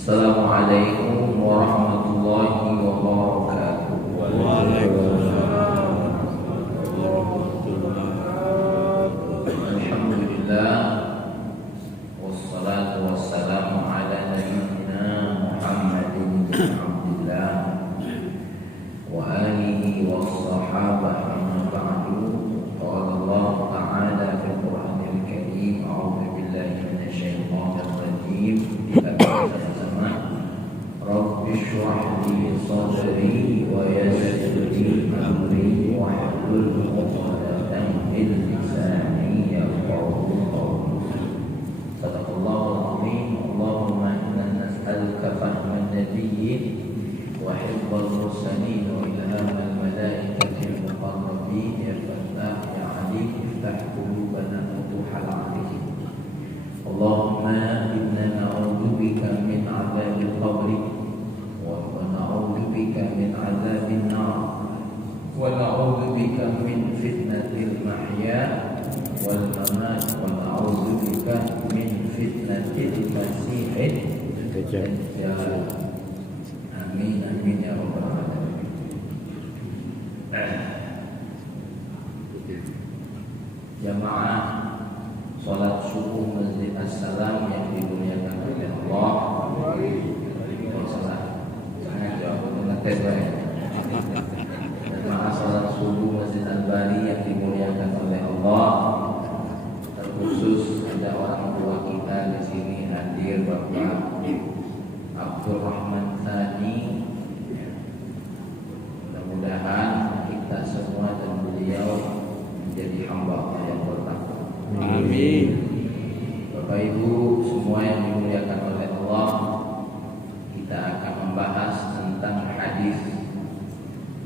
Assalamualaikum warahmatullahi wabarakatuh. Alhamdulillah, wassalatu wassalamu ala nabiyyina Muhammadin bin Abdillah wa alihi wassahabah amma ba'du. Qala Allah ta'ala fil Qur'anil Karim, a'udzu billahi minasyaitonir rajim. Rabbi shrah li sadri wa yassir li amri wahlul 'uqdatam min lisani yafqahu qawli. Sadaqallahul azim. Allahumma inna nas'aluka fahman nabiyyin wa hifdzal mursalin wa ilhamal malaikatil muqarrabin. Ya Fattah ya Alim, iftah qulubana futuhal alim. Allahumma inna na'udzubika min 'adzabil qabri من عذاب النار ونعوذ بك من فتنة المحيا والممات ونعوذ بك من فتنة المسيح الدجال. Amin amin ya rabbal alamin. Jamaah salat subuh Masjid As-Salam yang dimuliakan oleh Allah. Jemaah salat subuh Masjid Al-Bari yang dimuliakan oleh Allah. Terkhusus ada orang tua kita di sini hadir, Bapak Abdurrahman Thani. Mudah-mudahan kita semua dan beliau menjadi hamba Allah yang bertakwa. Amin. Bapak Ibu semua yang dimuliakan oleh Allah, kita akan membahas tentang hadis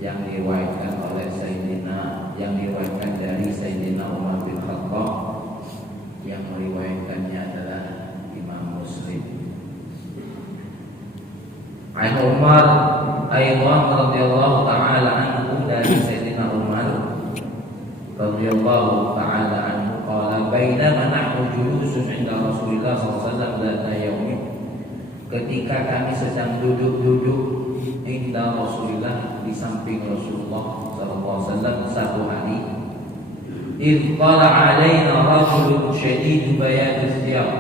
yang diriwayatkan oleh yang diriwayatkan dari Sayyidina Umar bin Khattab, yang meriwayatkannya adalah Imam Muslim. An Umar aywan radhiyallahu ta'ala anhu, dari Sayyidina Umar radhiyallahu ta'ala anhu qala bainama nahnu julusun 'inda Rasulillah sallallahu alaihi wasallam dzata yaumin ketika kami sedang duduk-duduk inda Rasulullah, di samping Rasulullah sallallahu alaihi wasallam satu hari, idh qala alaina rajulun syadid bayad thiyab,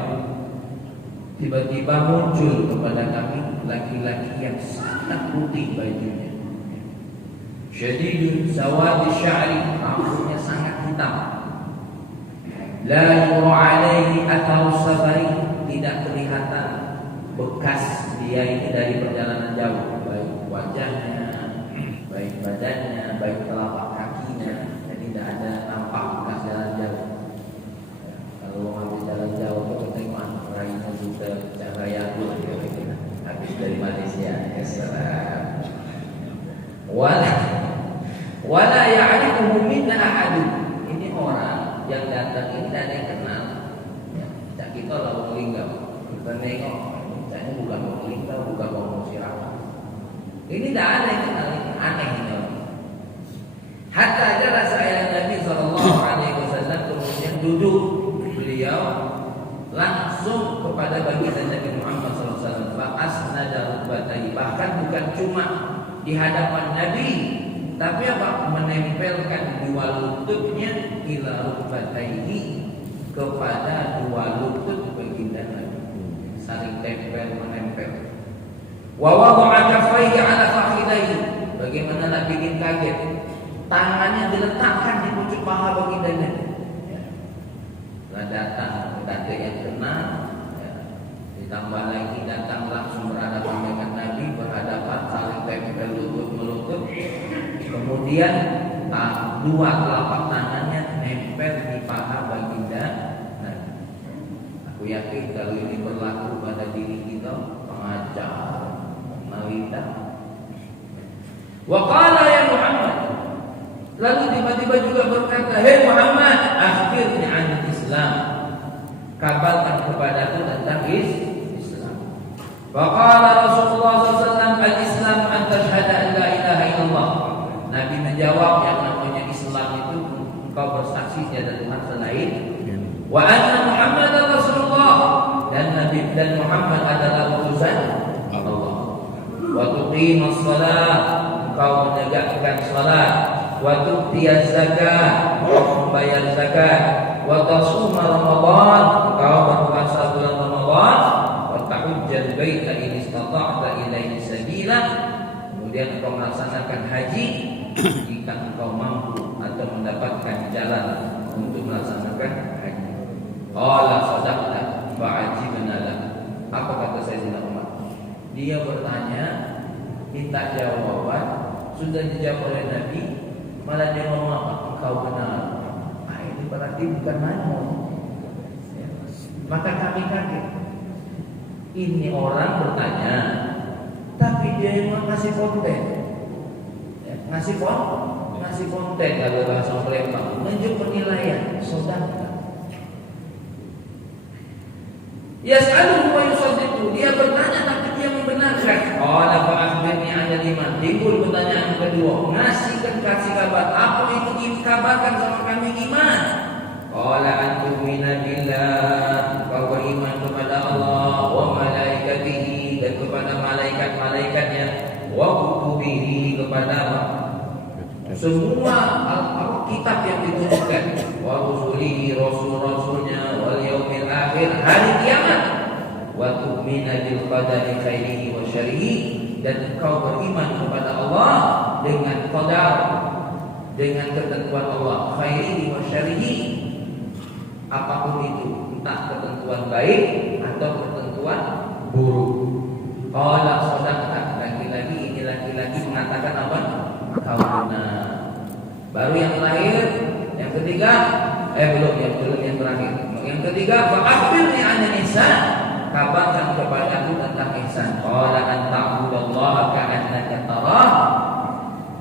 tiba-tiba muncul kepada kami laki-laki yang sangat putih bajunya, syadidun sawad sya'ri, rambutnya sangat hitam, la yura alaihi atharu safari, tidak kelihatan bekas dia ini dari perjalanan jauh, baik wajahnya, baik badannya, baik telapak kakinya, jadi tidak ada nampak bekas jalan jauh. Kalau habis jalan jauh itu kita tengok rainya juga cahaya itu habis dari Malaysia. Wala ya'rifuhu minna ahadun. Ini orang yang datang ini tidak ada yang kenal. Ya, kita lalu meninggal, kita nengok, ini bukan mau meninggal, bukan mau musyawarah. Ini tidak ada yang kenal, ini aneh ini. Hatta jala saya Nabi sallallahu alaihi wasallam, kemudian duduk beliau langsung kepada baginda Nabi Muhammad sallallahu alaihi wasallam, fa asnada rukbatayhi, bahkan bukan cuma di hadapan Nabi, tapi apa? Menempelkan dua lututnya ila rukbatayhi, kepada dua lutut baginda Nabi, saling tempel menempel. Wa wada'a kaffayhi ala fakhidayhi, bagaimana nak bikin kaget, tangannya diletakkan di pucuk paha baginda Nabi. Setelah datang yang kenal, ditambah lagi datang langsung berhadapan dengan Nabi, berhadapan saling tempel lutut melutut. Kemudian dua telapak tangannya nempel di paha baginda Nabi. Aku yakin kalau ini berlaku pada diri kita, pengajar, wanita. Wa qala ya Muhammad, lalu tiba-tiba juga berkata, "Hei Muhammad, akhirnya an Islam, kabarkan kepadaku tentang Islam." Wa qala Rasulullah SAW, "Al-Islam an tashhada an la ilaha illallah." Nabi menjawab, yang namanya Islam itu engkau bersaksi tiada Tuhan selain, wa anna Muhammadar Rasulullah, dan Nabi dan Muhammad adalah utusan Allah. Wa tuqimus shalah, engkau menegakkan salat, wa tu'tiyaz zakat, engkau membayar zakat, wa tasuma Ramadan, engkau berpuasa bulan Ramadan, wa tahujjal baita in istata'ta ilaihi sabila, kemudian engkau melaksanakan haji jika engkau mampu atau mendapatkan jalan untuk melaksanakan haji. Qala sadaqta fa'ajibna lak. Apa kata Sayyidina Umar? Dia bertanya, minta jawaban, sudah dijawab oleh Nabi, malah dia ngomong apa? Engkau benar. Nah, ini berarti bukan main. Maka kami kaget. Ini orang bertanya, tapi dia yang ngasih konten, ngasih konten kalau bahasa Palembang, menunjuk penilaian, saudara. Yas'aluhu wa yusaddiqu, dia bertanya tapi dia membenarkan. Qala fa akhbirni 'anil iman. Timbul pertanyaan kedua, kasih kabar, apa itu kabarkan sama kami iman? Qala an tu'mina billah, kau beriman kepada Allah, wa malaikatihi, dan kepada malaikat-malaikatnya, wa kutubihi, kepada semua kitab yang diturunkan, wa rusulihi, rasul-rasulnya, wal yaumil akhir, hari kiamat, wa tu'mina bil qadari khairihi wa syarrihi, dan engkau beriman kepada Allah dengan qadar, dengan ketentuan Allah, khairihi wa syarrihi, apapun itu, entah ketentuan baik atau ketentuan buruk. Qala sadaqta, lagi-lagi ini laki-laki mengatakan apa? Kau benar. Baru yang terakhir, yang ketiga, belum yang terakhir. Yang ketiga, fa akhbirni 'anil ihsan, kabarkan kepadaku tentang ihsan. Qala an ta'budallaha ka'annaka tarah.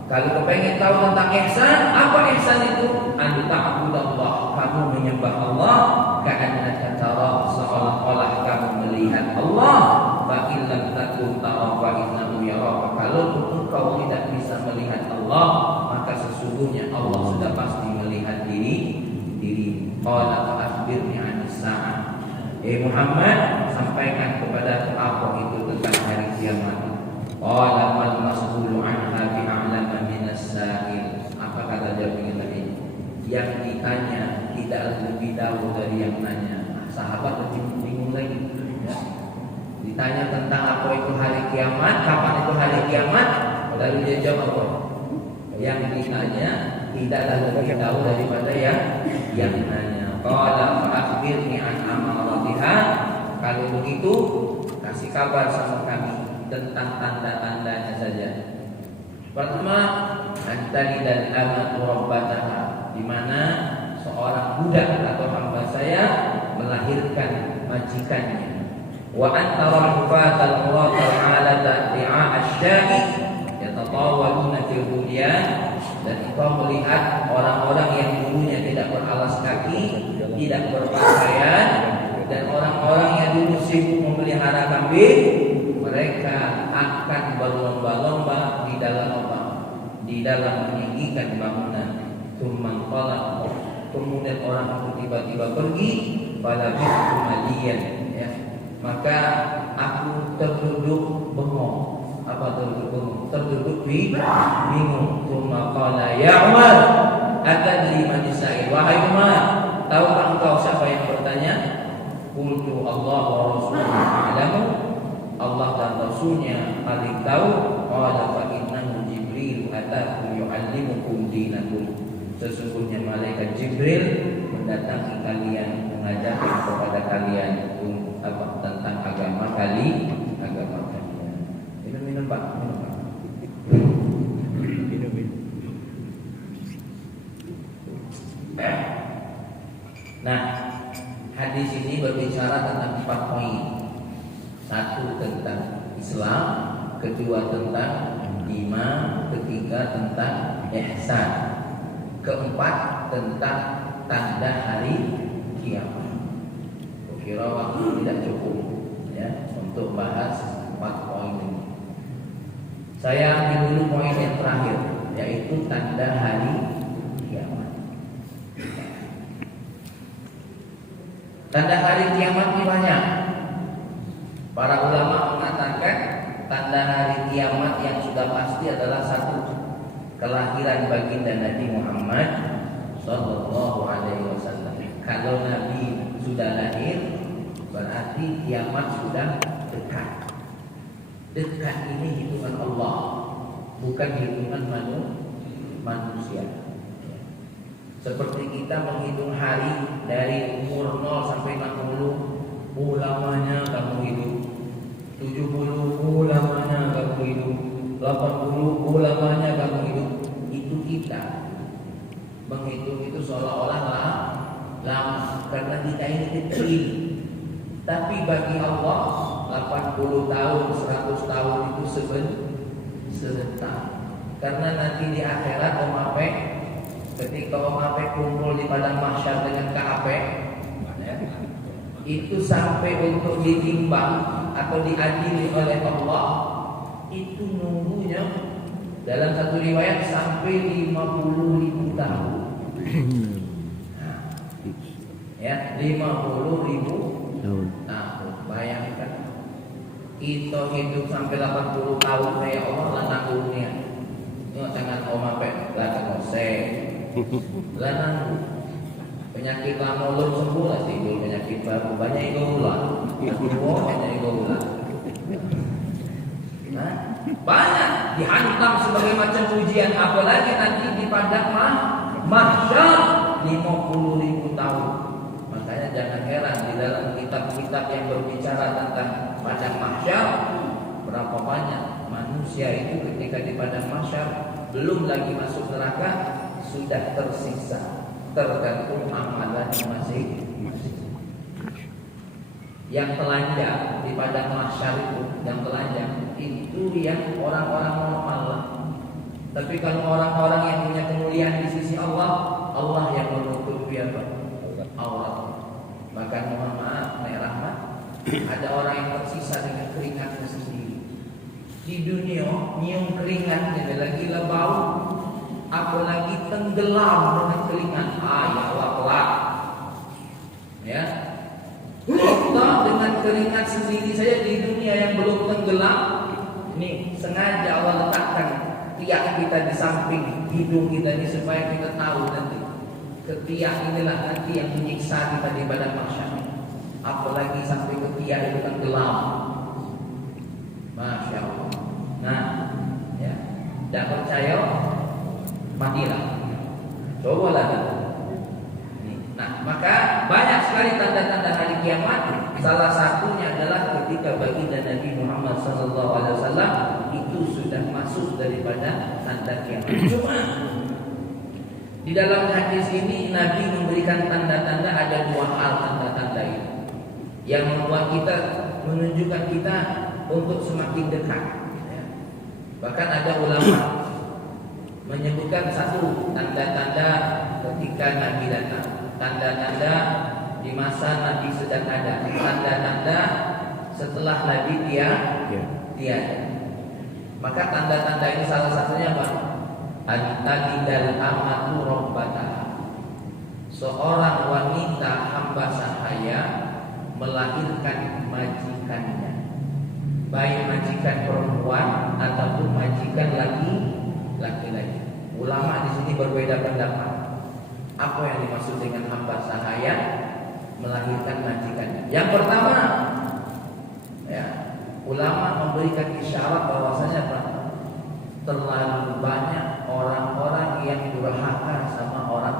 Kalau kepengen tahu tentang ihsan, apa ihsan itu? An ta'budallah, kamu menyembah Allah, ka'annaka tarah, seolah-olah kamu melihat Allah. Fa illam takun tarah fa innahu yaraka. Kalau engkau tidak bisa melihat Allah, maka sesungguhnya Allah sudah pasti melihat diri. Qala fa akhbirni 'anis sa'ah. Muhammad, sampaikan kepada aku apa itu Qala mal mas'ulu anha bi'a'lama minas sa'il. Apa kata jawabnya tadi? Yang ditanya tidak lebih tahu dari yang nanya. Sahabat lebih bingung lagi. Ya. Ditanya tentang apa itu hari kiamat, kapan itu hari kiamat, lalu dia jawab apa? Yang ditanya tidaklah lebih tahu daripada yang nanya. Qala fa'akhbirni an amaratiha. Kalau begitu kasih kabar sama kami tentang tanda-tandanya saja. Pertama, antali dan amatu rabbataha, di mana seorang budak atau hamba saya melahirkan majikannya. Wa antara fatal muratal alata di'a asy-sya'i yatatawaluna fil bunyan, dan engkau melihat orang-orang yang dulunya tidak beralas kaki, tidak berpakaian, dan orang-orang yang dulu sibuk memelihara kambing, mereka akan berlomba-lomba di dalam apa? Di dalam meninggikan bangunan. Tsumman qala, kemudian orang itu tiba-tiba pergi, pada bisu malian, ya. Maka aku terduduk bengong. Apa terduduk bengong? Terduduk bingung. Tsumma qala ya Umar, atadri man yasa'il. Wahai Umar, tahukah engkau siapa yang bertanya? Qultu Allah wa rasuluhu a'lamu. Allah dan Rasulnya paling tahu. Qala fa innahu Jibril atakum yu'allimukum dinakum. Sesungguhnya malaikat Jibril mendatangi kalian, mengajari kepada kalian tentang agama kalian. Minum Pak, minum Pak. Nah, hadis ini berbicara tentang 4 poin. 1 tentang Islam, kedua tentang iman, ketiga tentang ihsan, keempat tentang tanda hari kiamat. Kira waktu tidak cukup ya untuk bahas 4 poin ini. Saya ambil dulu poin yang terakhir, yaitu tanda hari kiamat. Tanda hari kiamat ini banyak. Para ulama mengatakan tanda hari kiamat yang sudah pasti adalah 1, kelahiran baginda Nabi Muhammad sallallahu alaihi wasallam. Kalau Nabi sudah lahir, berarti kiamat sudah dekat. Dekat ini hitungan Allah, bukan hitungan manusia. Seperti kita menghitung hari dari umur 0 sampai 60, lamanya kamu hidup. 70, lamanya kamu hidup. 80, lamanya kamu hidup. Itu kita menghitung itu seolah-olah lama, karena kita ini kecil. Tapi bagi Allah 80 tahun, 100 tahun itu sebentar. Karena nanti di akhirat Om Apek, ketika Om Apek kumpul di padang mahsyar dengan Kak Apek, itu sampai untuk ditimbang atau diadili oleh Allah, itu nunggunya dalam satu riwayat sampai 50.000 tahun. Ya, 50.000 tahun. Bayangkan kita hidup sampai 80 tahun kayak Allah lah nanggungnya. Tangan Om Apek lah kengose, lah nanggung. Penyakit lama belum sembuh lah timbul penyakit baru, banyak yang ulang. Banyak yang ulang. Banyak dihantam sebagai macam ujian, apalagi nanti di padang mahsyar 50.000 tahun. Makanya jangan heran di dalam kitab-kitab yang berbicara tentang padang mahsyar, berapa banyak manusia itu ketika di padang mahsyar belum lagi masuk neraka sudah tersiksa, tergantung amalannya masing-masing. Yang telanjang di padang mahsyar yang telanjang itu yang orang-orang normal lah. Tapi kalau orang-orang yang punya kemuliaan di sisi Allah, Allah yang menutupi aurat. Maka mohon maaf, naik rahmat, ada orang yang tersisa dengan keringatnya sendiri. Di dunia nyium keringatnya lagi bau, apalagi tenggelam dengan keringat. Ya Allah kelak. Ya. Kita dengan keringat sendiri saja di dunia yang belum tenggelam, Ini sengaja Allah letakkan tiak kita di samping hidung kita ini supaya kita tahu nanti ketiak inilah nanti yang menyiksa kita di padang mahsyar. Apalagi sampai ketiak itu kan gelap. Masya Allah. Nah, ya, tidak percaya, matilah. Cobalah kita. Nah, maka banyak sekali tanda-tanda hari kiamat. Salah satunya adalah ketika baginda Nabi Muhammad SAW itu sudah masuk daripada tanda kiamat. Cuma di dalam hadis ini Nabi memberikan tanda-tanda, ada dua hal tanda-tanda ini yang membuat kita, menunjukkan kita untuk semakin dekat. Bahkan ada ulama menyebutkan satu tanda-tanda ketika Nabi datang, tanda-tanda di masa Nabi sedang ada, tanda-tanda setelah Nabi tiada. Maka tanda-tanda ini salah satunya apa? An-talidal amatu rabbataha. Seorang wanita hamba sahaya melahirkan majikannya, baik majikan perempuan ataupun majikan laki-laki. Ulama di sini berbeda pendapat. Apa yang dimaksud dengan hamba sahaya melahirkan majikannya? Yang pertama, ya, ulama memberikan isyarat bahwasanya apa? Terlalu banyak orang-orang yang durhaka sama orang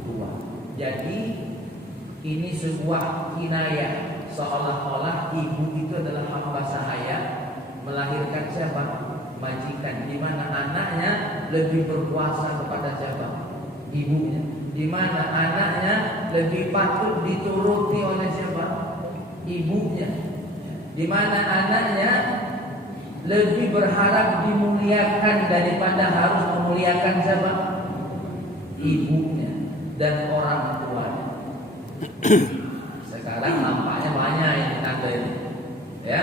tua. Jadi ini sebuah kinayah, seolah-olah ibu itu adalah hamba sahaya melahirkan siapa? Majikan, di mana anaknya lebih berkuasa kepada siapa? Ibunya. Di mana anaknya lebih patut dituruti oleh siapa? Ibunya. Di mana anaknya lebih berharap dimuliakan daripada harus memuliakan siapa? Ibunya dan orang tuanya. Sekarang nampaknya banyak yang tanda ini, ya,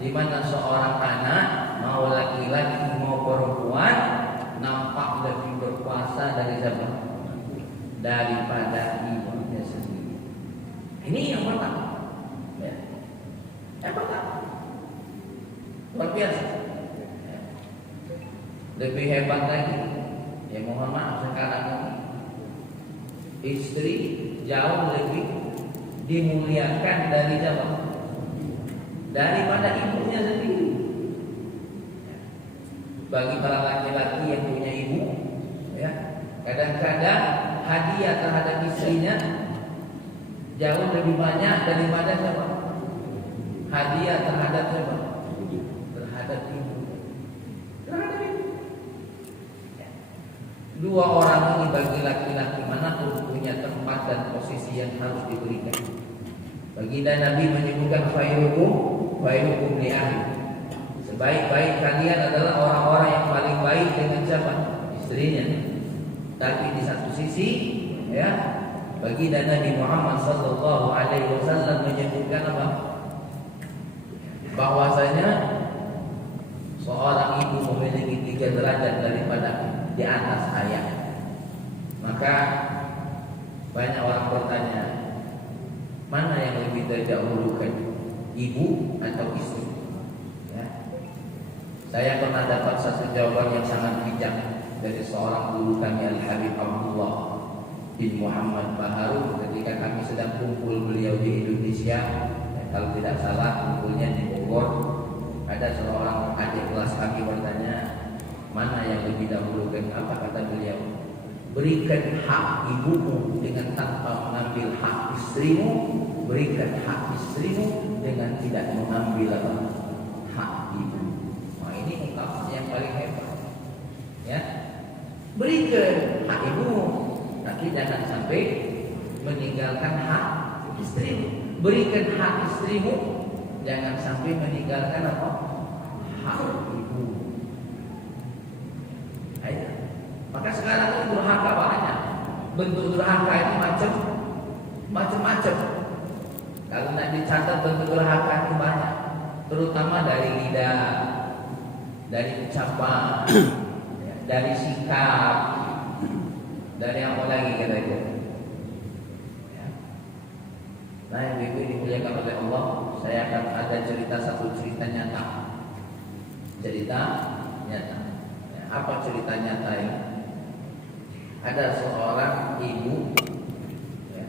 di mana seorang anak mau laki-laki mau perempuan nampak lebih berkuasa dari siapa? Daripada ibunya sendiri. Ini yang pertama, ya. Yang pertama, luar biasa. Ya. Lebih hebat lagi, ya mohon maaf sekarang ini istri jauh lebih dimuliakan dari siapa? Daripada ibunya sendiri. Bagi para laki-laki yang punya ibu, ya, kadang-kadang hadiah terhadap istrinya jauh lebih banyak daripada siapa? Hadiah terhadap siapa? Terhadap ibu. Terhadap ibu. Dua orang ini bagi laki-laki manapun punya tempat dan posisi yang harus diberikan. Baginda Nabi menyebutkan khairukum li ahli. Sebaik-baik kalian adalah orang-orang yang paling baik dengan siapa? Istrinya. Tapi di satu sisi, ya, baginda Nabi Muhammad SAW menyebutkan apa? Bahwasanya seorang ibu memiliki 3 derajat daripada di atas ayah. Maka banyak orang bertanya, mana yang lebih terdahulukan, ibu atau istri? Ya. Saya pernah dapat satu jawaban yang sangat bijak dari seorang guru kami, Al-Habib Abdullah bin Muhammad Baharu, ketika kami sedang kumpul beliau di Indonesia. Ya, kalau tidak salah kumpulnya di Bogor. Ada seorang adik kelas kami bertanya, mana yang lebih dahulukan? Apa kata beliau? Berikan hak ibumu dengan tanpa mengambil hak istrimu. Berikan hak istrimu dengan tidak mengambil apa? Hak ibu. Nah, ini ungkapan yang paling hebat. Ya, berikan hak ibumu, tapi jangan sampai meninggalkan hak istrimu. Berikan hak istrimu, jangan sampai meninggalkan apa? Hak ibu. Ayo. Maka sekarang ini durhaka banyak. Bentuk durhaka itu macam-macam. Kalau nak dicatat bentuk durhaka itu banyak, terutama dari lidah, dari ucapan, ya, dari sikap, dari apa lagi kira-kira. Ya. Nah, yang ibu dimuliakan oleh Allah, saya akan ada satu cerita nyata cerita nyata. Ya, apa cerita nyata ini? Ada seorang ibu, ya,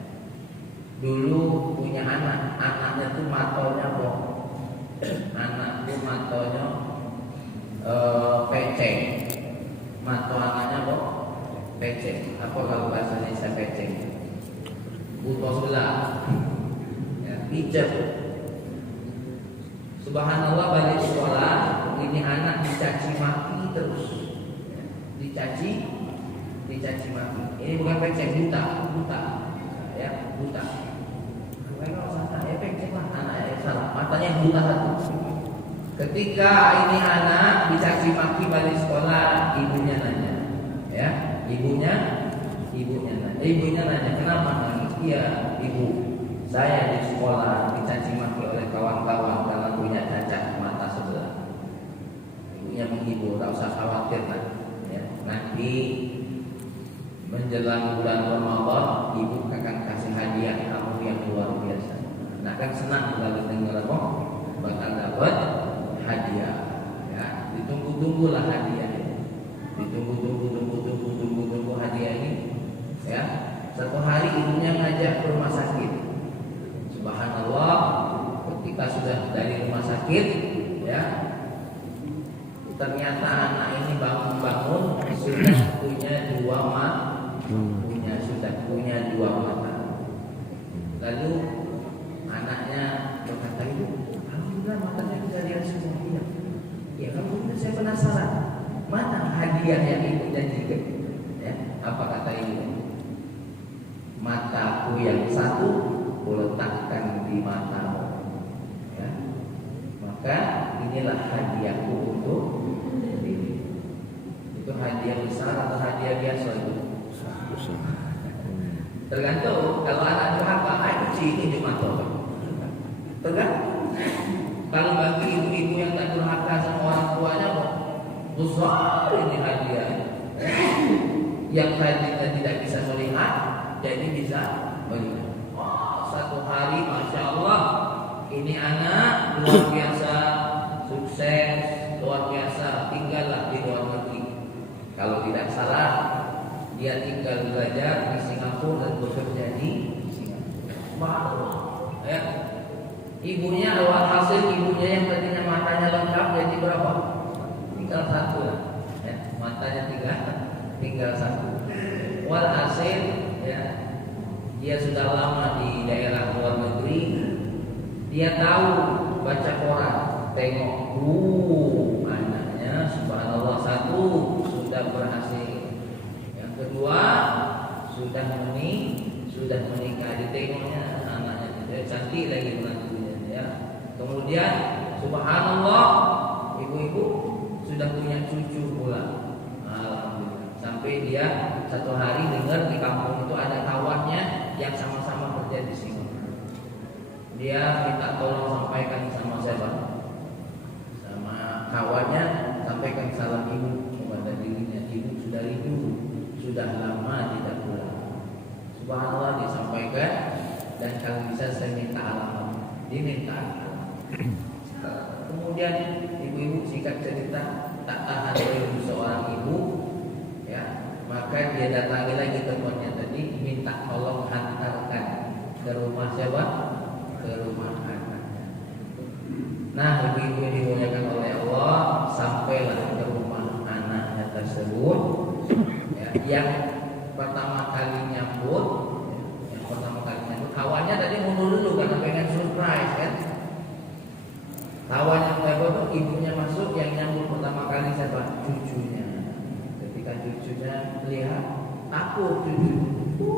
dulu punya anak. Anaknya tuh matonya kok, anak tuh matonya peceng. Mato anaknya kok peceng. Apa kalau bahasa Indonesia peceng? Buto sebelah, ya, pijet. Subhanallah, balik sekolah, ini anak dicaci maki terus, ya, dicaci maki. Ini bukan peceng, buta, ya, buta. Mereka salah, ya peceng lah, anaknya salah, matanya buta satu. Ketika ini anak dicaci maki balik sekolah, ibunya nanya, ya, ibunya nanya, kenapa nangis? Iya, ibu, saya di sekolah dicaci maki oleh kawan-kawan karena punya cacat mata sebelah. Ibunya menghibur, tak usah khawatir lah, ya. Nanti menjelang bulan Ramadan, ibu akan kasih hadiah kamu yang luar biasa. Nah, kan senang kalau dengar apa? Bakal dapat hadiah, ya. Ditunggu-tunggulah hadiah ini. Ditunggu hadiah ini, ya. Satu hari ibunya ngajak ke rumah sakit. Subhanallah, ketika sudah dari rumah sakit, ya, ternyata anak ini bangun-bangun sudah punya dua mata. Lalu anaknya berkata, ibu, alhamdulillah matanya bisa lihat semua. Ya, kamu, saya penasaran, mana hadiah yang ibu janjikan? Ya, apa kata ibu? Mataku yang satu kuletakkan di matamu, ya. Maka inilah hadiahku untuk diri. Itu hadiah besar atau hadiah biasa itu? Tergantung. Kalau anak durhaka, ayo sini di mata. Tergantung. Kalau bagi ibu-ibu yang tak durhaka sama orang tuanya, besar ini hadiah. Yang tadinya tidak bisa melihat, jadi bisa melihat. Oh, satu hari, masya Allah, ini anak luar biasa, sukses, luar biasa, tinggallah di luar negeri. Kalau tidak salah, dia tinggal belajar di Singapura dan bekerja di Singapura. Ya. Ibunya, awal hasil ibunya yang tadinya matanya lengkap jadi berapa? Tinggal satu lah. Ya. Matanya tinggal satu. Walhasil, ya, dia sudah lama di daerah luar negeri. Dia tahu baca koran, tengok, anaknya subhanallah satu sudah berhasil, yang kedua sudah menikah, ditengoknya anaknya cantik lagi menantunya, ya. Kemudian subhanallah ibu-ibu sudah punya cucu pula. Alhamdulillah. Sampai dia satu hari dengar di kampung itu ada kawannya yang sama-sama kerja di sini. Dia minta tolong sampaikan sama siapa? Sama kawannya, sampaikan salam ibu kepada dirinya. Ibu sudah rindu, sudah lama tidak pulang. Subhanallah, disampaikan. Dan kalau bisa saya minta alamat. Diminta alamat. Kemudian ibu-ibu singkat cerita, tak tahan rindu seorang ibu, ya, maka dia datangi lagi temannya tadi, minta tolong hantarkan ke rumah siapa? Ke rumah anaknya. Nah, ibu-ibu yang dimuliakan oleh Allah, sampailah ke rumah anaknya tersebut, ya, yang pertama kali nyambut, kawannya tadi mundur dulu karena pengen surprise, kan? Kawannya mulai ibunya masuk, yang nyambut pertama kali siapa? Cucunya. Ketika cucunya melihat, aku cucu. Ibu,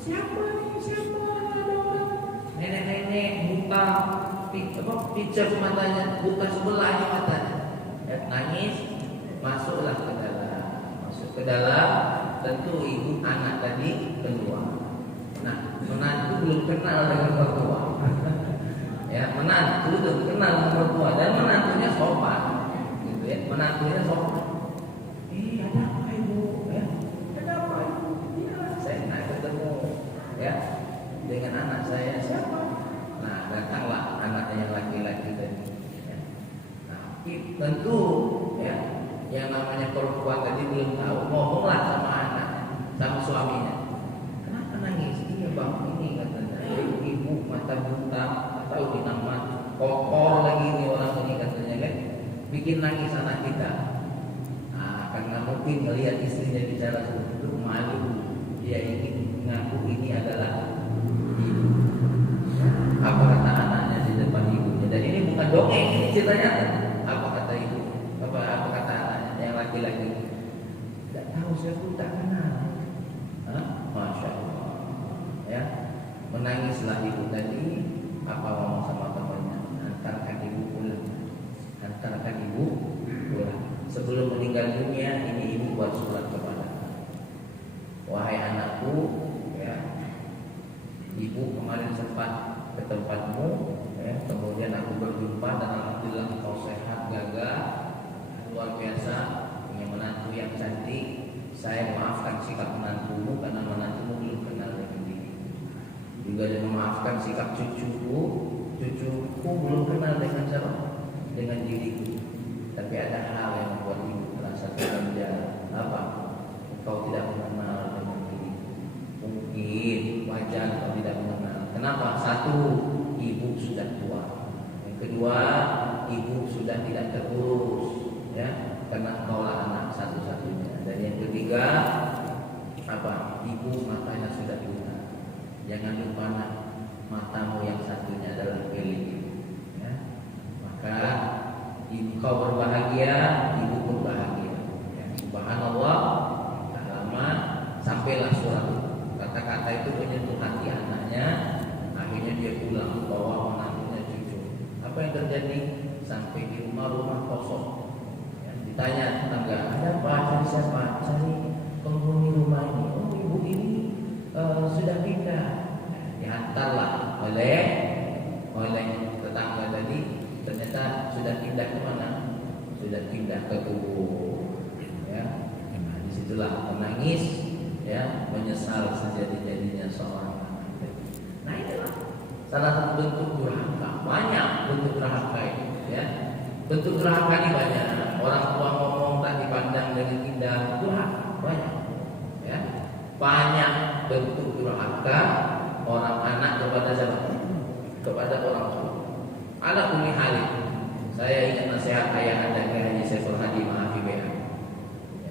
siapa nih? Siapa? Nenek-nenek buka, pijat matanya, buka sebelahnya matanya. Nangis, masuklah ke dalam. Masuk ke dalam, tentu ibu anak tadi keluar. Nah, menantu belum kenal dengan mertua. Ya, menantu belum kenal dengan mertua dan menantunya sopan, gitu ya. Menantunya sopan. Ada apa ibu? Ya, ada apa ibu? Iya, saya nak ketemu, ya, dengan anak saya. Siapa? Nah, datanglah anaknya yang laki-laki tadi. Ya. Tentu ya, yang namanya perempuan tadi belum tahu, ngomonglah sama anak, sama suaminya. Kenapa nangis? Iya bang, ini katanya ibu mata buta, atau dinama kokor lagi ini orang ini katanya kan, bikin nangis anak kita. Nah, karena mungkin melihat istrinya bicara seperti itu, malu, dia ingin mengaku ini adalah ibu. Apa kata anaknya di depan ibunya? Dan ini bukan dongeng, ini ceritanya. Apa kata ibu? Apa kata anaknya yang laki-laki? Tidak tahu, saya pun tak kenal. Masya Allah. Ya, menangislah ibu tadi. Apa ngomong sama temannya? Antarkan ibu pulang. Antarkan ibu pulang. Sebelum meninggal dunia, ini ibu buat surat kepada. Wahai anakku, ya, ibu kemarin sempat ke tempatmu, ya, kemudian aku berjumpa dan alhamdulillah engkau sehat, gagah, luar biasa, punya menantu yang cantik. Saya maafkan sikap menantumu karena menantumu belum kenal dengan diri. Juga dia memaafkan sikap cucuku belum kenal dengan siapa? Dengan diriku. Tapi ada hal yang membuat ibu merasa terganjal. Apa? Engkau tidak mengenal dengan diri. Mungkin wajar engkau tidak mengenal. Kenapa? Satu, ibu sudah tua. Yang kedua, ibu sudah tidak terurus, ya, karena engkaulah anak satu-satunya. Dan yang ketiga, apa? Ibu matanya sudah buta. Jangan lupa nak, matamu yang satunya adalah milik, ya. Maka engkau berbahagia, ibu pun bahagia. Ya, subhanallah. Tak lama sampailah surat. Kata-kata itu menyentuh hati anaknya. Akhirnya dia pulang bawa menantunya cucu. Apa yang terjadi? Sampai di rumah kosong. Ya, ditanya tetangga, ada apa? Cari siapa? Cari penghuni rumah ini. Oh, ibu ini sudah pindah. Dihantarlah oleh tetangga tadi. Ternyata sudah pindah ke mana? Sudah pindah ke kubur. Ya, nah, disitulah menangis, ya, menyesal sejadi-jadinya seorang anak. Nah, inilah salah satu bentuk durhaka. Banyak bentuk durhaka ini, ya. Bentuk durhaka ini banyak. Orang tua ngomong tak dipandang dengan indah, durhaka banyak, ya. Banyak bentuk durhaka orang anak kepada siapa? Kepada orang tua. Ala kulli halin, saya ingat nasihat ayah anda Haji Saiful Hadi Maafi BH.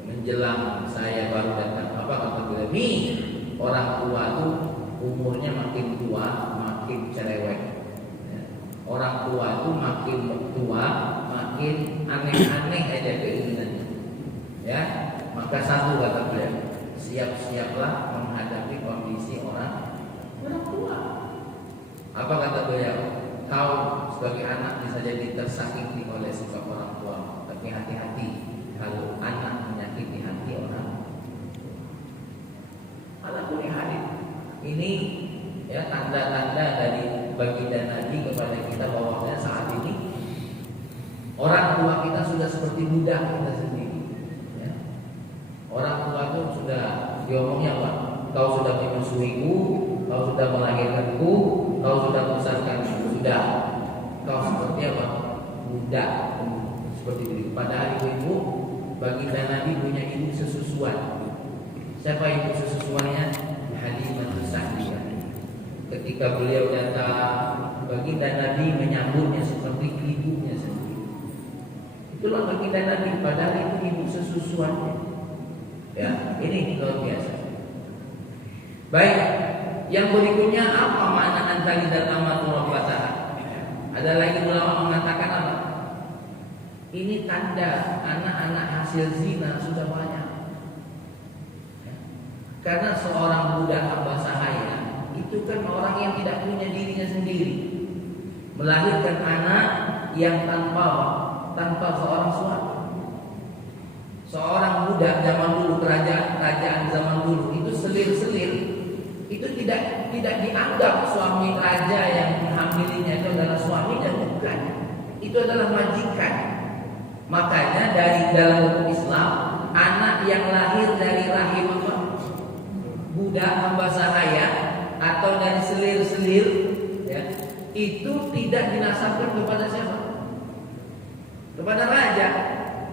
Menjelang saya baru datang, apa kata beliau? Nih, orang tua tuh umurnya makin tua makin cerewet. Orang tua tuh makin tua makin aneh-aneh aja keinginannya. Ya, maka satu kata beliau, siap-siaplah menghadapi kondisi orang tua. Apa kata beliau? Kau sebagai anak bisa jadi tersakiti oleh sikap orang tua, tapi hati-hati kalau anak menyakiti hati orang. Ala kulli halin, ini ya tanda-tanda dari baginda Nabi kepada kita bahwasanya saat ini orang tua kita sudah seperti budak kita sendiri. Ya. Orang tua itu sudah diomongnya apa? Kau sudah menyusuiku, kau sudah melahirkanku, kau sudah membesarkanku. Sudah, kau seperti apa? Budak, seperti itu. Padahal ibu-ibu, baginda Nabi punya ibu sesusuan. Siapa ibu sesusuannya? Halimatus Sa'diyah. Ketika beliau datang, baginda Nabi menyambutnya seperti ibunya sendiri. Itulah baginda Nabi, padahal itu ibu sesusuannya. Ya, ini luar biasa. Baik. Yang berikutnya apa makna antali dan amatul rabbataha? Ada lagi ulama mengatakan apa? Ini tanda anak-anak hasil zina sudah banyak. Karena seorang budak hamba sahaya itu kan orang yang tidak punya dirinya sendiri, melahirkan anak yang tanpa seorang suami. Seorang budak zaman dulu, kerajaan zaman dulu itu selir-selir. Itu tidak dianggap suami raja yang menghamilinya itu adalah suaminya, bukan. Itu adalah majikan. Makanya dari dalam hukum Islam, anak yang lahir dari rahim budak hamba sahaya atau dari selir-selir, ya, itu tidak dinasabkan kepada siapa? kepada raja.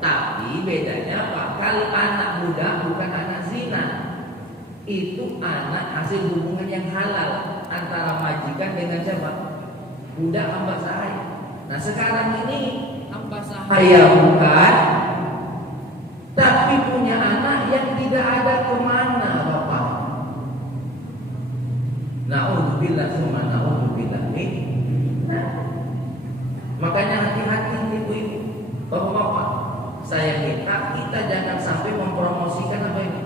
Tapi bedanya apa? Kalau anak muda bukan anak zina, itu anak hasil hubungan yang halal antara majikan dengan siapa? Budak hamba sahaya. Nah sekarang ini hamba sahaya bukan, tapi punya anak yang tidak ada kemana bapak. Na'udzubillah summa na'udzubillah. Makanya hati-hati ibu-ibu, bapak-bapak. Saya minta kita jangan sampai mempromosikan apa ini?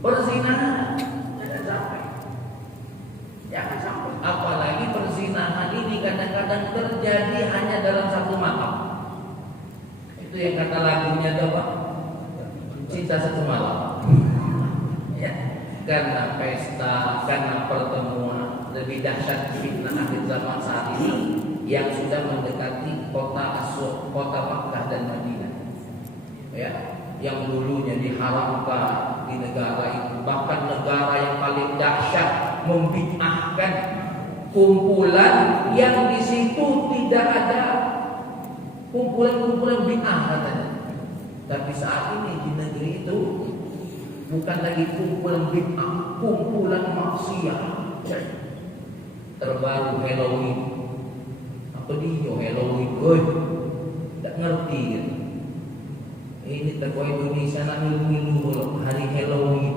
Perzinahan. Jangan sampai. Apalagi perzinahan ini kadang-kadang terjadi hanya dalam satu malam. Itu yang kata lagunya apa? Cinta satu malam. Ya, karena pesta, karena pertemuan. Lebih dahsyat fitnah akhir zaman saat ini yang sudah mendekati kota Aswad, kota Makkah dan Madinah. Ya, yang dulunya diharamkan di negara itu, bahkan negara yang paling dahsyat membid'ahkan kumpulan yang di situ tidak ada kumpulan-kumpulan bid'ah katanya. Tapi saat ini di negeri itu bukan lagi kumpulan bid'ah, kumpulan maksiat. Terbaru Halloween. Apa dia Halloween? Oi, tak ngerti gitu. Ini teko Indonesia nak milu-milu hari Halloween.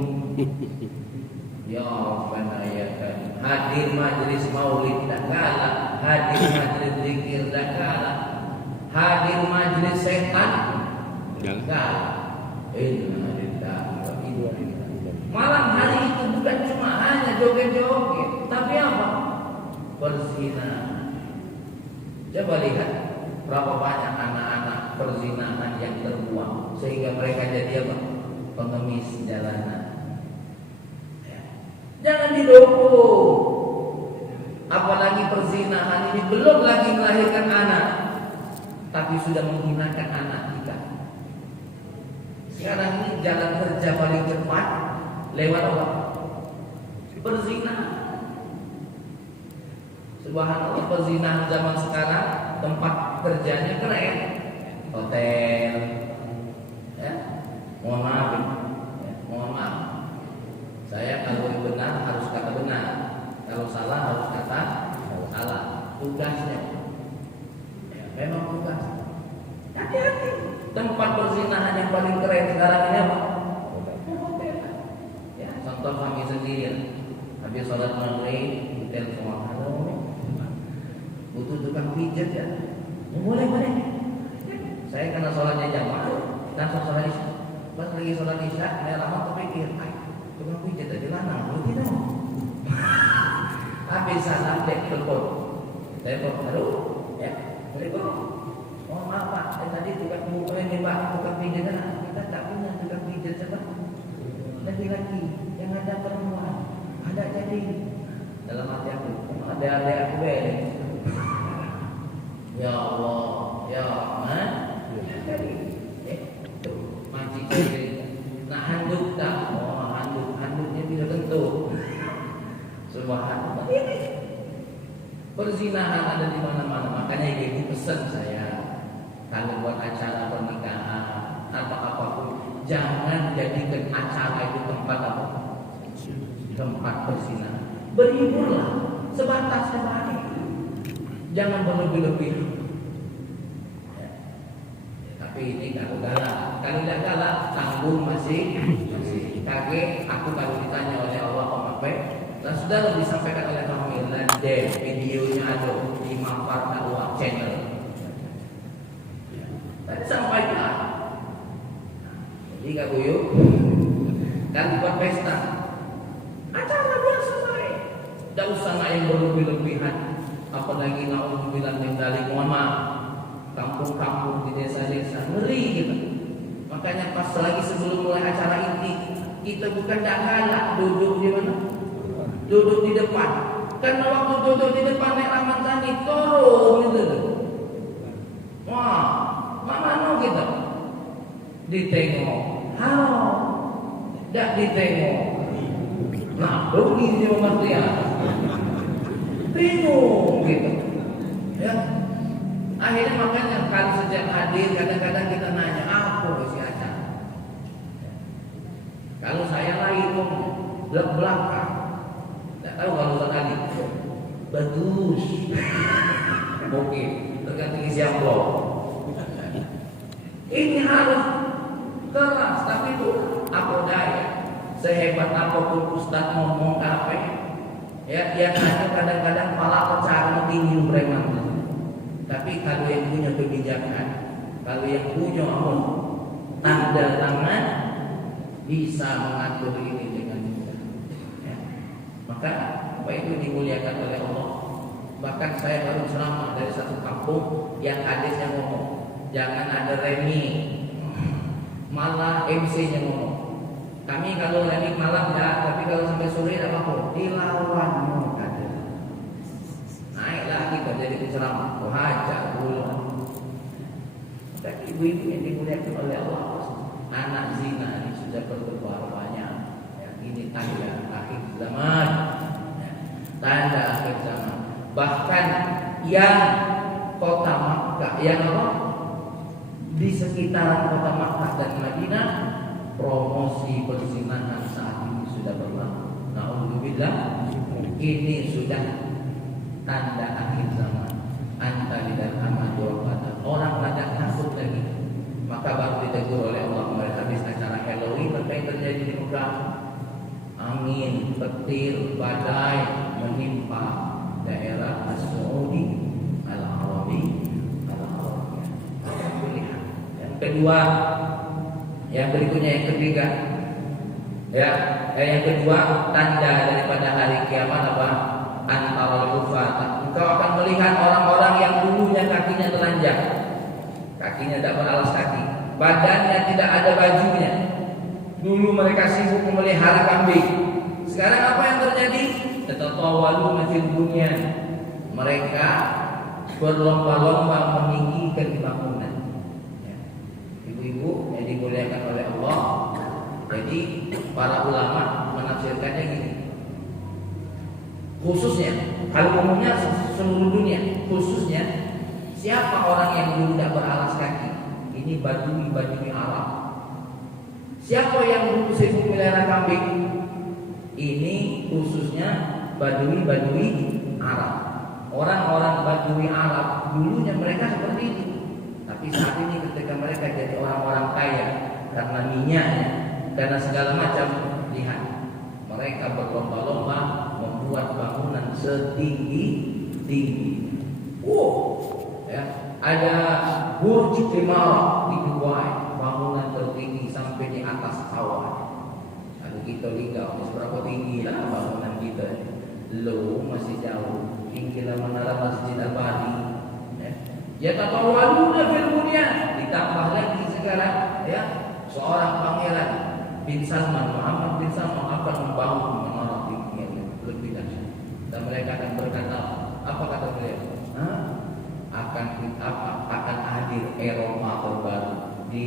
Ya Rabbana ya kan. Hadir majelis maulid tak kalah, hadir majelis zikir tak kalah, hadir majelis setan tak kalah. Malam hari itu bukan cuma hanya joget-joget, tapi apa? Berzina. Coba lihat berapa banyak anak-anak perzinahan yang terbuang sehingga mereka jadi apa? Pengemis jalanan. Ya. Jangan didukung. Apalagi perzinahan ini belum lagi melahirkan anak, tapi sudah menghinakan anak kita. Sekarang ini jalan kerja paling cepat lewat apa? Perzinahan. Subhanallah, perzinahan zaman sekarang tempat kerjanya keren, hotel, ya. Mohon maaf, ya. Mohon maaf. Saya kalau benar harus kata benar, kalau salah harus kata salah. Tugasnya, ya, memang tugas. Hati-hati. Tempat perzinahan yang paling keren sekarang ini apa? Hotel. Ya, contoh kami sendiri. Habis sholat maghrib, hotel semua butuh tukang pijat ya. Boleh. Saya karena sholatnya jamaah, langsung sholat isya. Pas lagi sholat isya, saya lama terpikir, tukang pijat aja lanang, begitu. Habis salam telepon, halo, ya, telepon. Oh maaf Pak, saya tadi tukang ini Pak, tukang pijat kita tak punya tukang pijat siapa? Laki-laki yang ada perempuan, ada jadi dalam hati aku, ada aku beli. Ya Allah, ya Rahman, majik sendiri. Nah handuk tak, handuknya tidak tentu. Subhanallah. Perzinahan ada di mana-mana. Makanya ibu pesan saya, kalau buat acara pernikahan atau apapun, jangan jadikan acara itu tempat apa? Tempat perzinahan. Berhiburlah sebatas sebaik. Jangan berlebih-lebih. Ya. Tapi ini kalau galak, kalau tidak galak, tanggung masih kaget. Aku kalau ditanya oleh Allah apa? Dan sudah disampaikan oleh kami dan videonya ada di Manfaat Dakwah channel. Tadi sampaikan. Jadi Kak Buyuk kan buat pesta, acara biasa saja. Tidak usah yang berlebih-lebihan. Apalagi naudzubillah min dzalik, mohon maaf, kampung-kampung di desa-desa ngeri gitu. Makanya pas lagi sebelum mulai acara inti, kita bukan dak galak duduk di mana? Duduk di depan. Karena waktu duduk di depan Nek Rahman Tani turun gitu. Wah, mana gitu? Ditengok. Halo. Dak ditengok. Nah, dong ini memang bingung gitu, ya. Akhirnya makanya kalau sejak hadir kadang-kadang kita nanya apa isi acara. Kalau saya lagi belakang, tidak tahu kalau tadi bagus, oke, tergantung isi amplop. Ini harus keras, tapi itu apa daya? Sehebat apapun Ustaz ngomong apa ya, yang ada kadang-kadang malah pecah tinggi preman. Tapi kalau yang punya kebijakan, kalau yang punya tanda tangan, bisa mengatur ini dengan mudah. Ya. Maka apa itu dimuliakan oleh Allah. Bahkan saya baru ceramah dari satu kampung yang hadisnya ngomong, jangan ada remi, malah MC-nya ngomong. Kami kalau remi malam ya, tapi kalau sampai sore tidak apa-apa, dilawan ada. Naiklah kita jadi penceramah, hajar bulan. Tapi ibu-ibu yang dimuliakan oleh Allah, anak zina ini sudah bertebar banyak. Ya, ini tanda akhir zaman. Ya, tanda akhir zaman. Bahkan yang kota Makkah, yang apa? Di sekitaran kota Makkah dan Madinah, promosi perzinahan saat ini sudah berlaku. Alhamdulillah, ini sudah tanda akhir zaman. Anta lidah amadul kata orang pada takut lagi. Maka baru ditegur oleh Allah kemarin habis acara Halloween, apa yang terjadi di Mekah? Angin, petir, badai menimpa daerah As-Saudi Al-Arabi. Yang kedua, yang berikutnya, yang ketiga, yang kedua tanda daripada hari kiamat apa? Antara kufat. Engkau akan melihat orang-orang yang dulunya kakinya telanjang, kakinya tidak beralas kaki, badannya tidak ada bajunya. Dulu mereka sibuk memelihara kambing. Sekarang apa yang terjadi? Tatatawalu fil bunyan. Mereka berlomba-lomba meninggikan bangunan. Ibu-ibu yang dimuliakan oleh Allah. Jadi para ulama menafsirkannya gini. Khususnya, kalau umumnya seluruh dunia, khususnya siapa orang yang dulu tidak beralas kaki? Ini badui Arab. Siapa yang dulu sibuk melihara kambing? Ini khususnya badui Arab. Orang-orang badui Arab dulunya mereka seperti itu. Tapi saat ini ketika mereka jadi orang-orang kaya karena minyaknya, karena segala macam, lihat mereka berlomba-lomba membuat bangunan setinggi-tinggi. Ya, ada Burj Khalifa di Dubai, bangunan tertinggi sampai di atas awan. Kalau kita lihat seberapa tinggi lah bangunan kita, lo masih jauh. Tinggilah menara Masjid Al-Bani. Ya tatawaluna fil bunyan. Ditambah lagi sekarang ya seorang pangeran bin Salman, Muhammad bin Salman akan membangun menara tinggi yang lebih dahsyat. Dan mereka akan berkata, apa kata beliau? Akan hadir Eropa terbaru di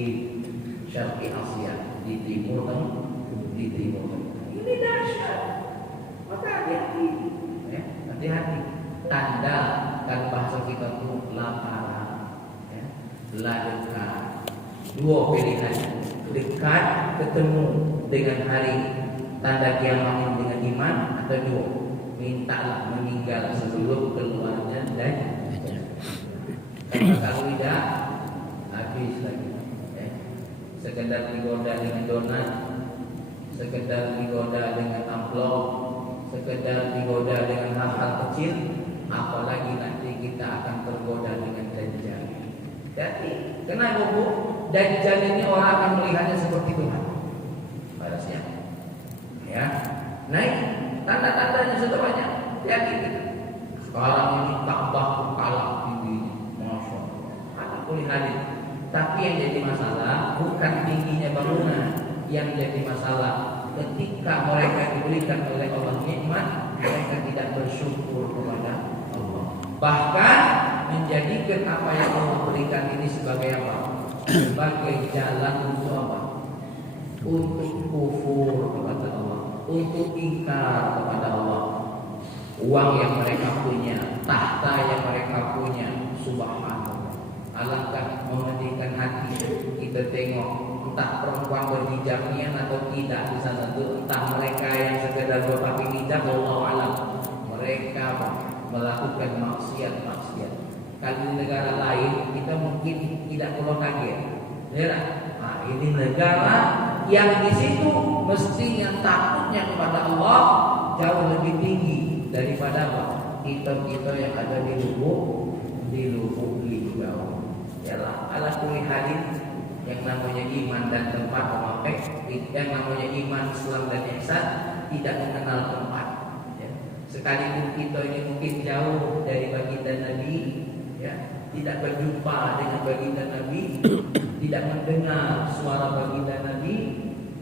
Syarqi Asia, di Timur Tengah. Ini dahsyat. Maka hati-hati, ya, hati-hati. Tanda dan bahasa kita itu lapar, ya, dekat. Dua pilihan, dekat ketemu dengan hari tanda kiamat ini dengan iman, atau dua, mintalah meninggal sebelum keluarnya dan kalau tidak habis lagi. Sekedar digoda dengan donat, sekedar digoda dengan amplop, sekedar digoda dengan hal-hal kecil, apalagi nanti kita akan tergoda dengan dajjal. Jadi, kenapa Bu? Dajjal ini orang akan melihatnya seperti Tuhan pada siang. Ya, naik tanda-tandanya sudah banyak. Jadi sekarang ini Ka'bah kalah tingginya, masya Allah. Akan boleh hadir. Tapi yang jadi masalah bukan tingginya bangunan, yang jadi masalah ketika mereka diberikan oleh Allah nikmat, mereka tidak bersyukur kepada Allah. Bahkan menjadikan apa yang Allah berikan ini sebagai apa? Sebagai jalan untuk apa? Untuk kufur kepada Allah, untuk ingkar kepada Allah. Uang yang mereka punya, tahta yang mereka punya, subhanallah. Alangkah memedihkan hati kita tengok entah perempuan berhijab niat atau tidak di sana tuh, entah mereka yang sekedar berpakai hijab, wallahu alam, mereka melakukan maksiat. Kalau di negara lain kita mungkin tidak perlu kaget, ya. Nah, ini negara yang di situ mestinya takutnya kepada Allah jauh lebih tinggi daripada kita yang ada di lubuk linggau. Yalah, ala kulli halin yang namanya iman dan tempat memakai, yang namanya iman, Islam dan ihsan tidak mengenal tempat. Ya. Sekalipun kita ini mungkin jauh dari baginda Nabi, ya, tidak berjumpa dengan baginda Nabi, tidak mendengar suara baginda Nabi,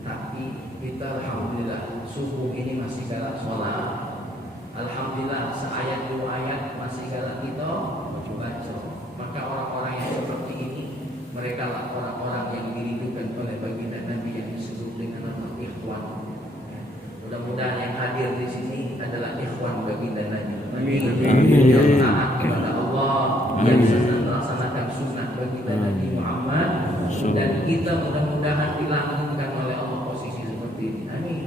tapi kita alhamdulillah subuh ini masih galak sholat. Alhamdulillah seayat dua ayat masih galak kita baca. Maka orang-orang yang seperti ini, mereka lah orang-orang yang dirindukan oleh baginda Nabi yang disebut dengan nama ikhwan. Mudah-mudahan yang hadir di sini adalah ikhwan baginda Nabi. Yang taat kepada Allah, yang melaksanakan sunnah baginda Nabi Muhammad, dan kita mudah-mudahan dilanggengkan oleh Allah posisi seperti ini. Amin.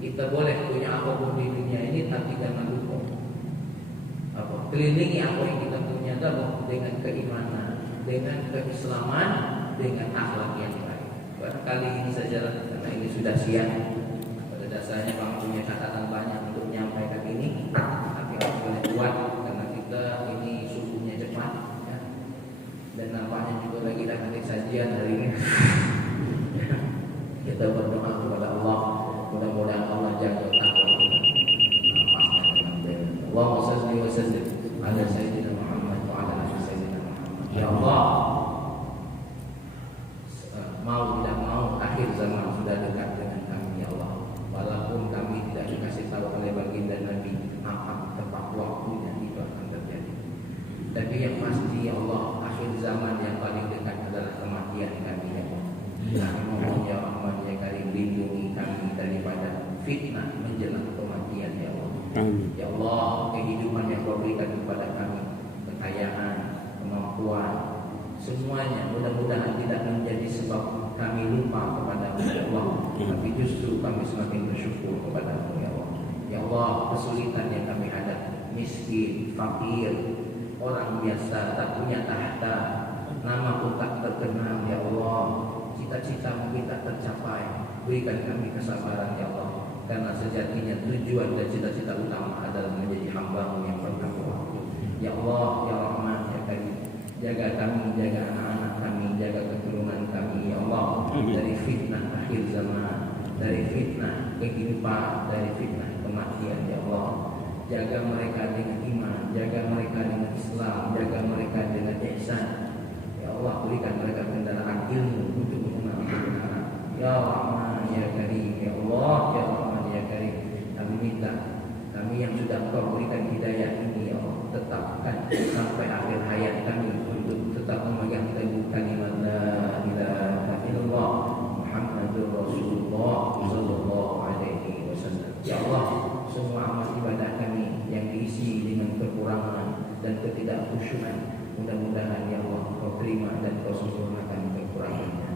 Kita boleh punya apapun di dunia ini, tapi jangan lupa kelilingi apa yang kita punya dengan keimanan, dengan keislaman, dengan akhlak yang baik. Barangkali ini saja, karena ini sudah siang. Pada dasarnya Bang punya catatan banyak untuk menyampaikan ini, tapi harus boleh buat karena kita ini subuhnya cepat, ya. Dan nampaknya juga lagi dapat sajian hari ini. Kita berdoa kepada Allah, mudah-mudahan Allah jaga takwa kita. Allahumma shalli wa sallim ala sayyidina Muhammad wa ala ali sayyidina Muhammad. Ya Allah, mau tidak mau akhir zaman sudah dekat dengan kami, ya Allah. Walaupun kami tidak dikasih tahu oleh baginda Nabi apa tepat waktunya itu akan terjadi, tapi yang pasti ya Allah, akhir zaman yang paling dekat adalah kematian kami, ya Allah. Kami mohon ya Rahman ya Karim, lindungi kami daripada fitnah menjelang kematian, ya Allah. Ya Allah, kehidupan yang Kau berikan kepada kami, kekayaan, kemampuan, semuanya mudah-mudahan tidak menjadi sebab kami lupa kepada-Mu, ya Allah, tapi justru kami semakin bersyukur kepada-Mu, ya Allah. Ya Allah, kesulitan yang kami hadapi, miskin, fakir, orang biasa, tak punya tahta, nama pun tak terkenal, ya Allah. Cita-cita mungkin tak tercapai, berikan kami kesabaran, ya Allah. Karena sejatinya tujuan dan cita-cita utama adalah menjadi hamba-Mu yang bertakwa. Ya Allah, ya Rahman, ya Karim, jaga kami, jaga anak-anak kami, jaga keturunan kami, ya Allah, dari fitnah akhir zaman, dari fitnah kehidupan, dari fitnah kematian, ya Allah. Jaga mereka dengan iman, jaga mereka dengan Islam, jaga mereka dengan ihsan. Ya Allah, berikan mereka kendaraan ilmu untuk mengenal kebenaran. Ya Rahman, ya Karim, ya Allah, ya Rahman, ya Karim, kami minta, kami yang sudah Kau berikan hidayah ini, ya Allah, tetapkan sampai akhir hayat kami untuk tetap memegang teguh kalimat la ilaha illallah Muhammadur Rasulullah sallallahu alaihi wasallam. Ya Allah, semua amal ibadah kami yang diisi dengan kekurangan dan ketidakkhusyukan, mudah-mudahan ya Allah Kau terima dan Kau sempurnakan kekurangannya.